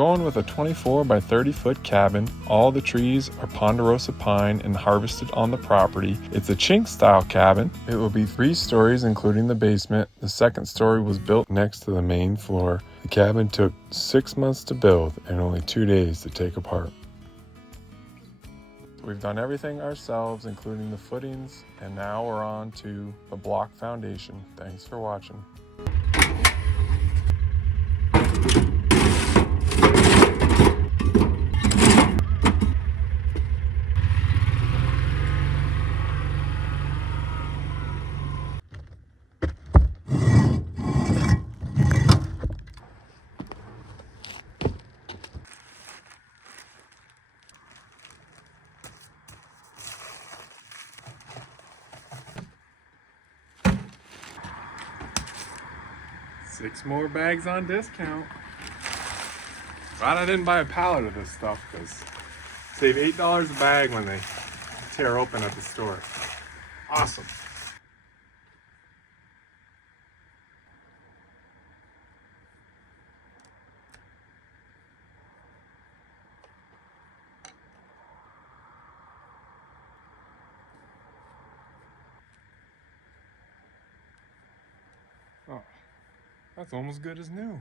going with a 24 by 30 foot cabin. All the trees are ponderosa pine and harvested on the property. It's a chink style cabin. It will be 3 stories including the basement. The second story was built next to the main floor. The cabin took 6 months to build and only 2 days to take apart. We've done everything ourselves, including the footings, and now we're on to the block foundation. Thanks for watching. Six more bags on discount. Glad I didn't buy a pallet of this stuff, because save $8 a bag when they tear open at the store. Awesome. Oh, that's almost good as new.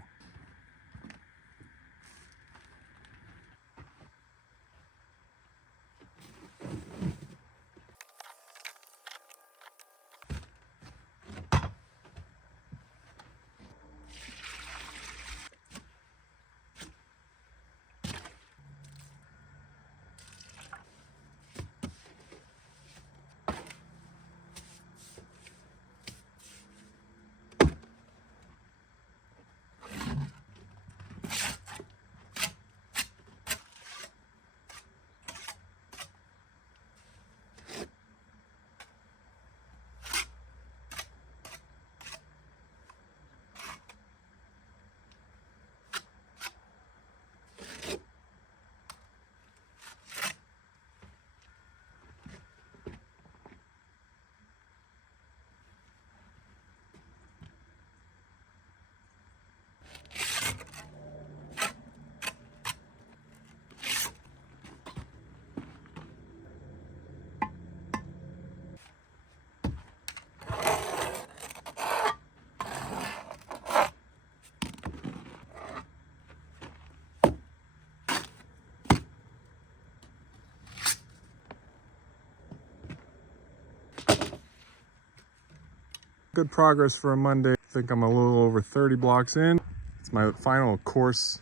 Good progress for a Monday. I think I'm a little over 30 blocks in. It's my final course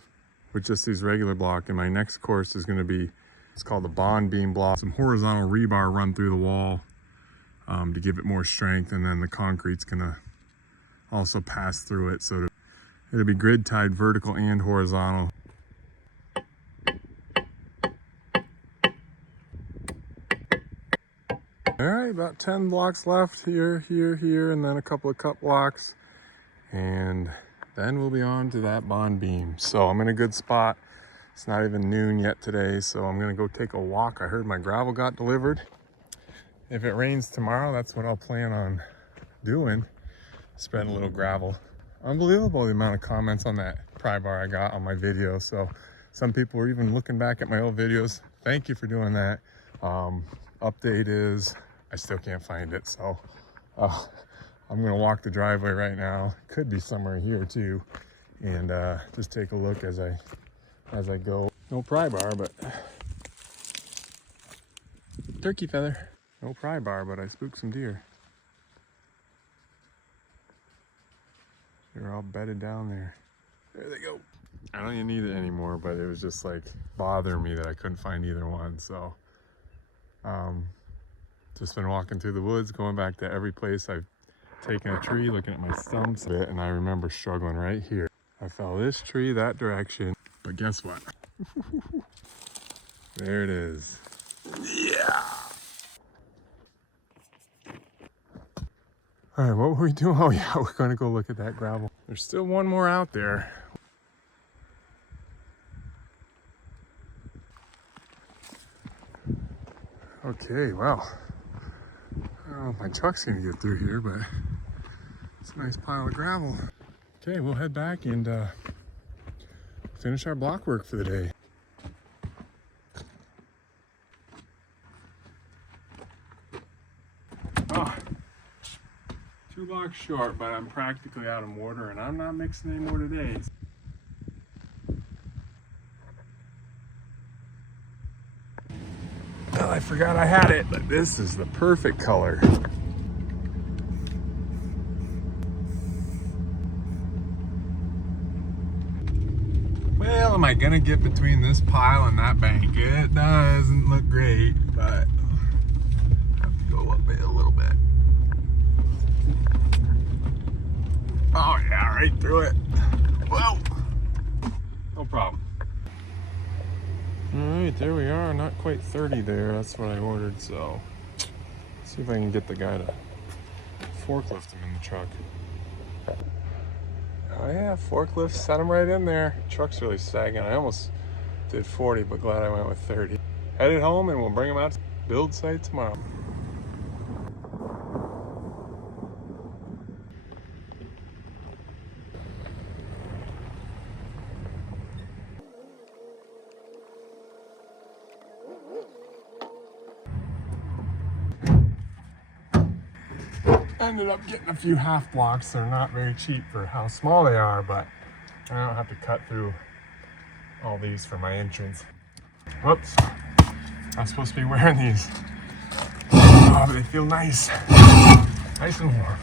with just these regular block, and my next course is going to be, it's called the bond beam block. Some horizontal rebar run through the wall to give it more strength, and then the concrete's going to also pass through it, so it'll be grid tied vertical and horizontal. All right, about 10 blocks left here, and then a couple of cut blocks. And then we'll be on to that bond beam. So I'm in a good spot. It's not even noon yet today, so I'm gonna go take a walk. I heard my gravel got delivered. If it rains tomorrow, that's what I'll plan on doing. Spread a little gravel. Unbelievable the amount of comments on that pry bar I got on my video. So some people were even looking back at my old videos. Thank you for doing that. Update is, I still can't find it, so I'm gonna walk the driveway right now. Could be somewhere here too, and just take a look as I go. No pry bar, but turkey feather. No pry bar, but I spooked some deer. They're all bedded down there. There they go. I don't even need it anymore, but it was just like bothering me that I couldn't find either one. So just been walking through the woods, going back to every place I've taken a tree, looking at my stumps a bit, and I remember struggling right here. I fell this tree that direction, but guess what? There it is. Yeah. All right, what were we doing? Oh yeah, we're gonna go look at that gravel. There's still one more out there. Okay, well, I don't know if my truck's gonna get through here, but it's a nice pile of gravel. Okay, we'll head back and finish our block work for the day. Oh, 2 blocks short, but I'm practically out of mortar and I'm not mixing any more today. Well, I forgot I had it, but this is the perfect color. Well, am I gonna get between this pile and that bank? It doesn't look great, but I have to go up it a little bit. Oh yeah, right through it. Whoa! No problem. All right, there we are. Not quite 30 there. That's what I ordered, so let's see if I can get the guy to forklift him in the truck. Oh yeah, forklift, set him right in there. Truck's really sagging. I almost did 40, but glad I went with 30. Headed home and we'll bring him out to the build site tomorrow. Ended up getting a few half blocks. They're not very cheap for how small they are, but I don't have to cut through all these for my entrance. Whoops. I'm supposed to be wearing these. Oh, but they feel nice. Nice and warm.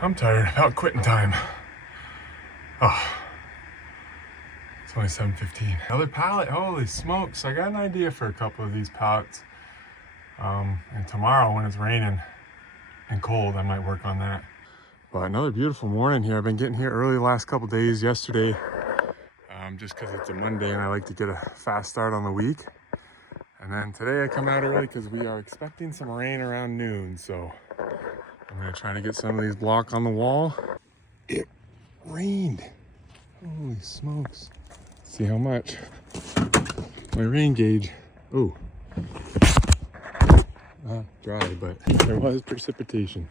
I'm tired. About quitting time. Oh. It's only 7:15. Another pallet. Holy smokes. I got an idea for a couple of these pallets. And tomorrow when it's raining and cold, I might work on that. But another beautiful morning here. I've been getting here early the last couple days. Yesterday, just because it's a Monday and I like to get a fast start on the week. And then today I come out early because we are expecting some rain around noon. So I'm gonna try to get some of these block on the wall. It rained. Holy smokes. See how much. My rain gauge. Ooh. Dry, but there was precipitation.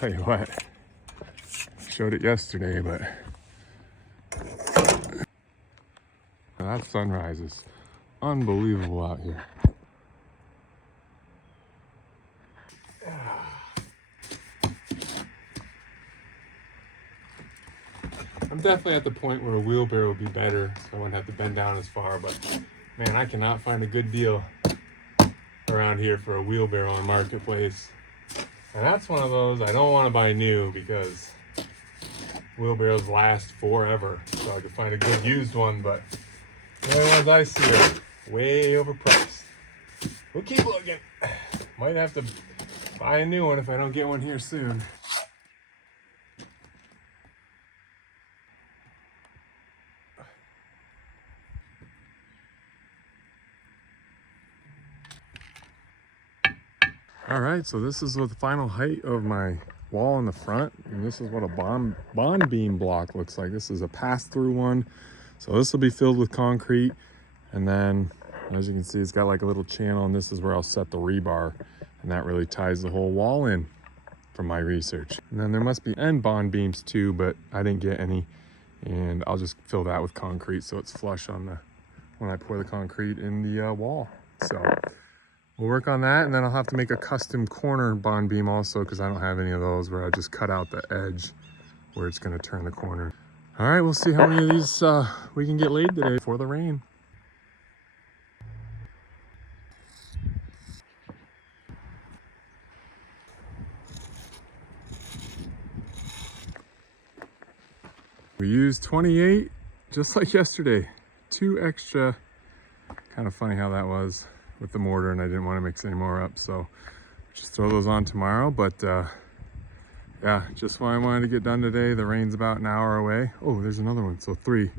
Tell you what, showed it yesterday, but that sunrise is unbelievable out here. I'm definitely at the point where a wheelbarrow would be better, so I wouldn't have to bend down as far, but man, I cannot find a good deal around here for a wheelbarrow on Marketplace. And that's one of those I don't want to buy new because wheelbarrows last forever. So I could find a good used one, but the only ones I see are way overpriced. We'll keep looking. Might have to buy a new one if I don't get one here soon. All right, so this is the final height of my wall in the front, and this is what a bond beam block looks like. This is a pass-through one, so this will be filled with concrete, and then as you can see, it's got like a little channel, and this is where I'll set the rebar, and that really ties the whole wall in from my research. And then there must be end bond beams too, but I didn't get any, and I'll just fill that with concrete so it's flush on the when I pour the concrete in the wall. So we'll work on that, and then I'll have to make a custom corner bond beam also because I don't have any of those, where I just cut out the edge where it's going to turn the corner. All right, we'll see how many of these we can get laid today before the rain. We used 28 just like yesterday. 2 extra. Kind of funny how that was with the mortar, and I didn't want to mix any more up, so just throw those on tomorrow. But yeah, just what I wanted to get done today. The rain's about an hour away. Oh, there's another one, so 3.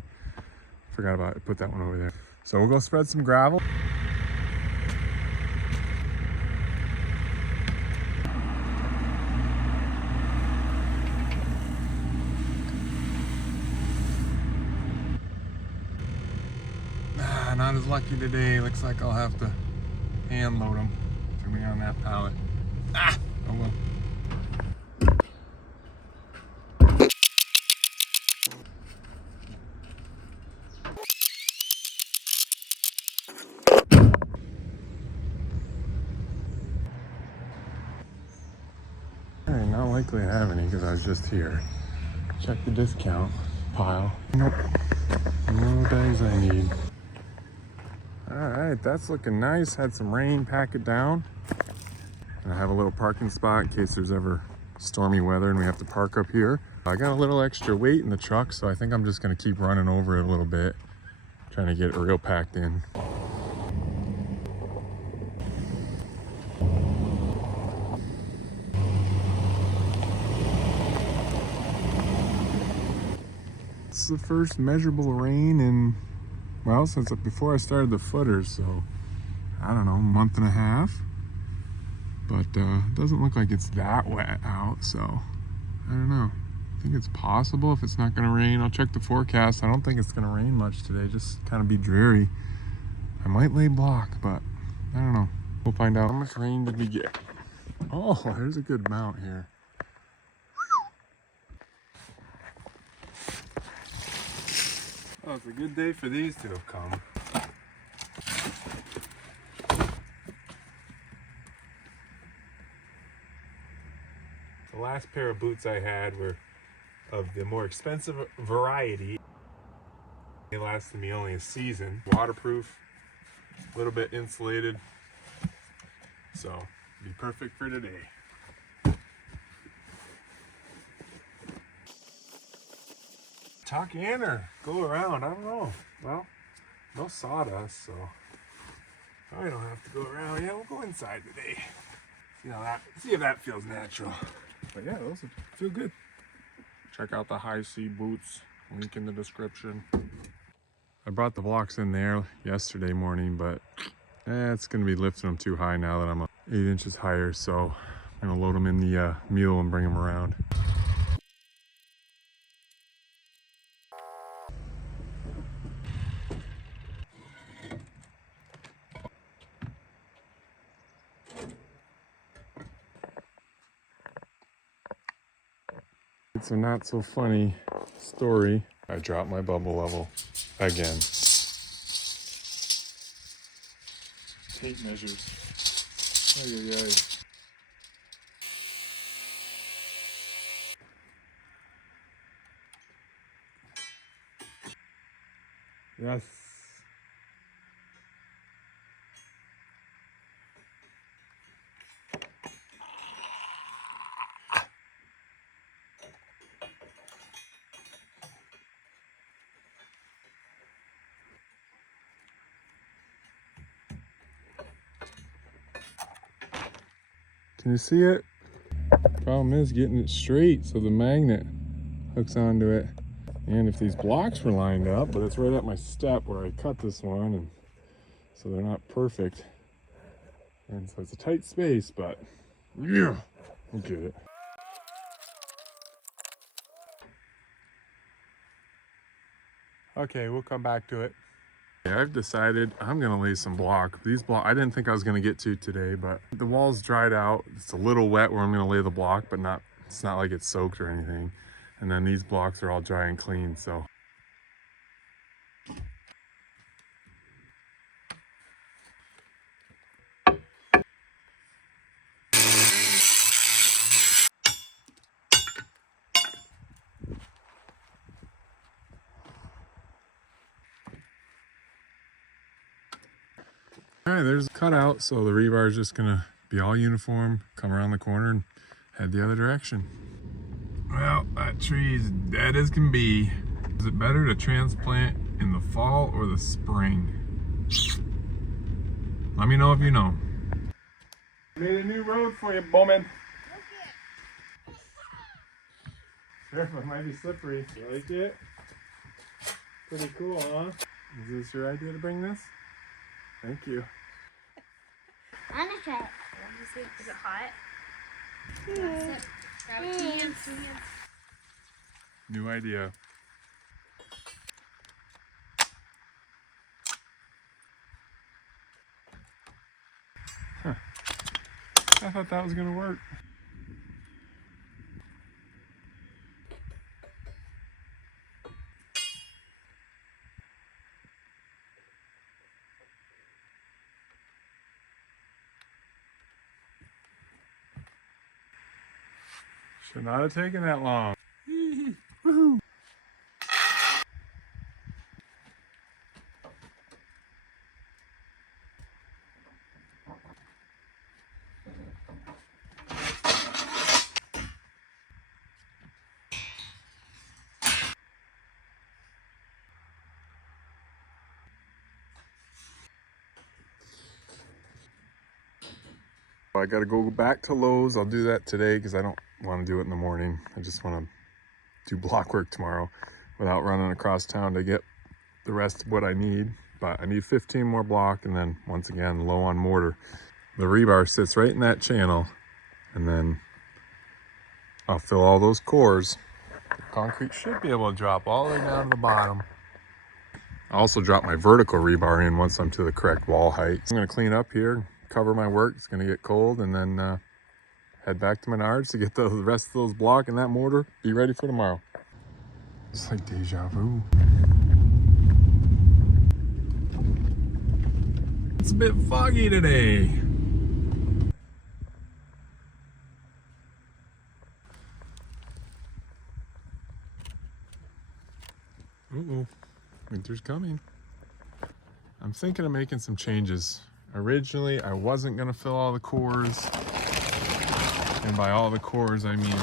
Forgot about it, put that one over there. So we'll go spread some gravel. lucky today. Looks like I'll have to hand load them for me on that pallet. Ah! Oh well. Alright, not likely to have any because I was just here. Check the discount pile. Nope. No bags I need. Alright, that's looking nice. Had some rain pack it down. And I have a little parking spot in case there's ever stormy weather and we have to park up here. I got a little extra weight in the truck, so I think I'm just gonna keep running over it a little bit, trying to get it real packed in. It's the first measurable rain in, well, since before I started the footers, so I don't know, month and a half. But it doesn't look like it's that wet out, so I don't know. I think it's possible if it's not gonna rain. I'll check the forecast. I don't think it's gonna rain much today, just kind of be dreary. I might lay block, but I don't know. We'll find out. How much rain did we get? Oh, there's a good amount here. Oh, it's a good day for these to have come. The last pair of boots I had were of the more expensive variety. They lasted me only a season. Waterproof, a little bit insulated, so be perfect for today. Tuck in or go around, I don't know. Well, no sawdust, so I don't have to go around. Yeah, we'll go inside today. See if that feels natural. But yeah, those feel good. Check out the High C boots, link in the description. I brought the blocks in there yesterday morning, but it's gonna be lifting them too high now that I'm 8 inches higher, so I'm gonna load them in the mule and bring them around. It's a not so funny story. I dropped my bubble level again. Tape measures. Ay, ay, ay. Yes. Can you see it? Problem is getting it straight so the magnet hooks onto it. And if these blocks were lined up, but it's right at my step where I cut this one, and so they're not perfect. And so it's a tight space, but yeah, we'll get it. Okay, we'll come back to it. Yeah, I've decided I'm gonna lay some block. These block I didn't think I was gonna get to today, but the wall's dried out. It's a little wet where I'm gonna lay the block, but it's not like it's soaked or anything. And then these blocks are all dry and clean, so. All right, there's a cutout, so the rebar is just gonna be all uniform, come around the corner and head the other direction. Well, that tree is dead as can be. Is it better to transplant in the fall or the spring? Let me know if you know. Made a new road for you, Bowman. Okay. Careful, it might be slippery. You like it? Pretty cool, huh? Is this your idea to bring this? Thank you. I'm gonna try it. Is it hot? Grab it, 2 hands, 2 hands. New idea. I thought that was gonna work. Should not have taken that long. Woohoo! I gotta go back to Lowe's. I'll do that today because I don't want to do it in the morning. I just want to do block work tomorrow without running across town to get the rest of what I need. But I need 15 more block, and then once again, low on mortar. The rebar sits right in that channel, and then I'll fill all those cores. The concrete should be able to drop all the way down to the bottom. I also drop my vertical rebar in once I'm to the correct wall height. I'm gonna clean up here, cover my work. It's gonna get cold, and then head back to Menards to get the rest of those block and that mortar. Be ready for tomorrow. It's like deja vu. It's a bit foggy today. Uh-oh, winter's coming. I'm thinking of making some changes. Originally, I wasn't gonna fill all the cores. And by all the cores, I mean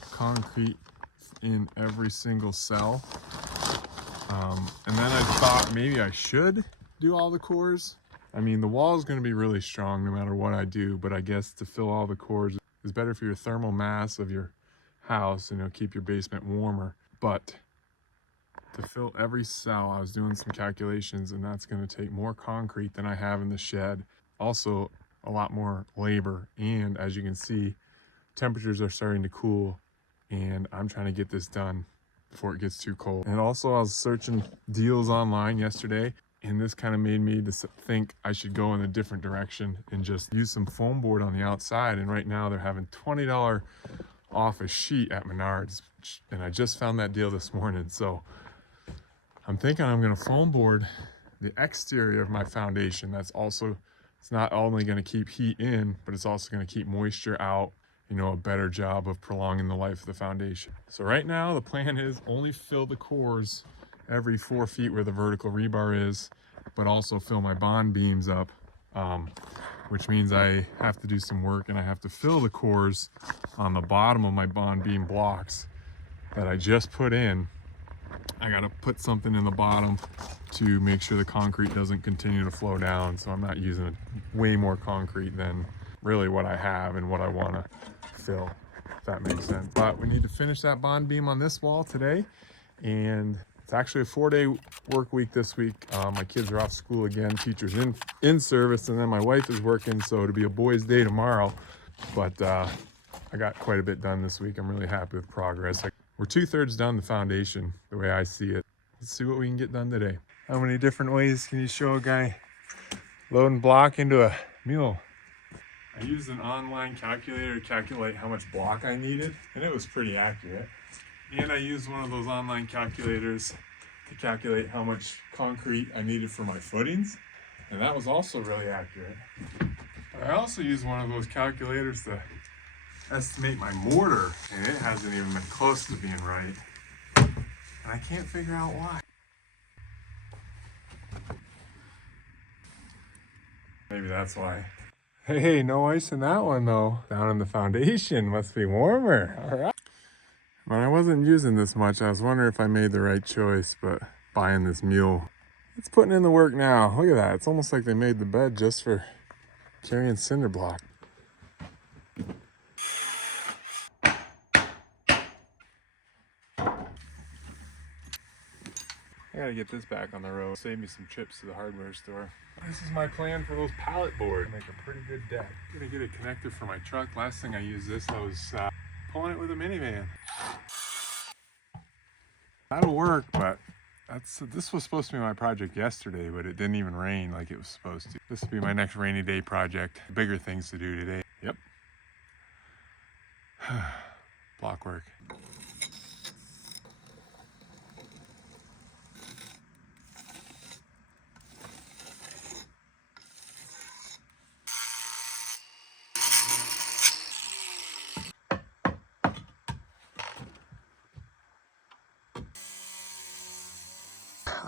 concrete in every single cell. And then I thought maybe I should do all the cores. I mean, the wall is going to be really strong no matter what I do, but I guess to fill all the cores is better for your thermal mass of your house, and it'll keep your basement warmer. But to fill every cell, I was doing some calculations, and that's going to take more concrete than I have in the shed. Also, a lot more labor, and as you can see, temperatures are starting to cool, and I'm trying to get this done before it gets too cold. And also, I was searching deals online yesterday, and this kind of made me think I should go in a different direction and just use some foam board on the outside. And right now they're having $20 off a sheet at Menards, and I just found that deal this morning. So I'm thinking I'm going to foam board the exterior of my foundation. That's also, it's not only going to keep heat in, but it's also going to keep moisture out. You know, a better job of prolonging the life of the foundation. So right now the plan is only fill the cores every 4 feet where the vertical rebar is, but also fill my bond beams up, which means I have to do some work, and I have to fill the cores on the bottom of my bond beam blocks that I just put in. I gotta put something in the bottom to make sure the concrete doesn't continue to flow down, so I'm not using way more concrete than really what I have and what I want to fill, if that makes sense. But we need to finish that bond beam on this wall today, and it's actually a 4-day work week this week. My kids are off school again, teachers in service, and then my wife is working, so it'll be a boys' day tomorrow. But I got quite a bit done this week. I'm really happy with progress. We're 2/3 done the foundation, the way I see it. Let's see what we can get done today. How many different ways can you show a guy loading block into a mule? I used an online calculator to calculate how much block I needed, and it was pretty accurate. And I used one of those online calculators to calculate how much concrete I needed for my footings, and that was also really accurate. I also used one of those calculators to estimate my mortar, and it hasn't even been close to being right. And I can't figure out why. Maybe that's why. Hey, no ice in that one though. Down in the foundation, must be warmer. All right. When I wasn't using this much, I was wondering if I made the right choice, but buying this mule. It's putting in the work now. Look at that. It's almost like they made the bed just for carrying cinder block. I gotta get this back on the road. Save me some trips to the hardware store. This is my plan for those pallet boards. Make a pretty good deck. I'm gonna get a connector for my truck. Last thing I used this, I was pulling it with a minivan. That'll work, but this was supposed to be my project yesterday, but it didn't even rain like it was supposed to. This will be my next rainy day project. Bigger things to do today. Yep. Block work.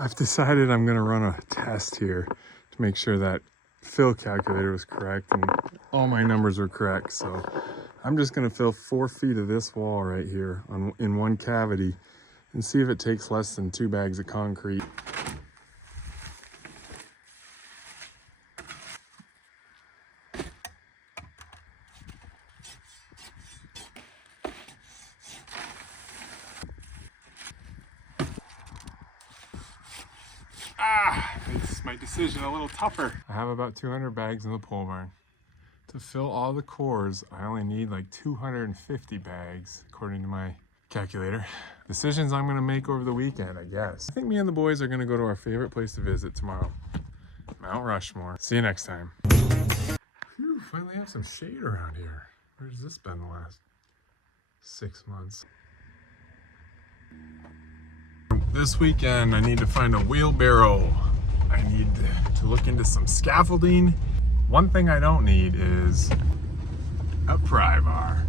I've decided I'm gonna run a test here to make sure that fill calculator was correct and all my numbers were correct. So I'm just gonna fill 4 feet of this wall right here in one cavity and see if it takes less than 2 bags of concrete. Makes my decision a little tougher. I have about 200 bags in the pole barn. To fill all the cores, I only need like 250 bags, according to my calculator. Decisions I'm gonna make over the weekend, I guess. I think me and the boys are gonna go to our favorite place to visit tomorrow, Mount Rushmore. See you next time. Phew, finally have some shade around here. Where's this been the last 6 months? This weekend, I need to find a wheelbarrow. I need to look into some scaffolding. One thing I don't need is a pry bar.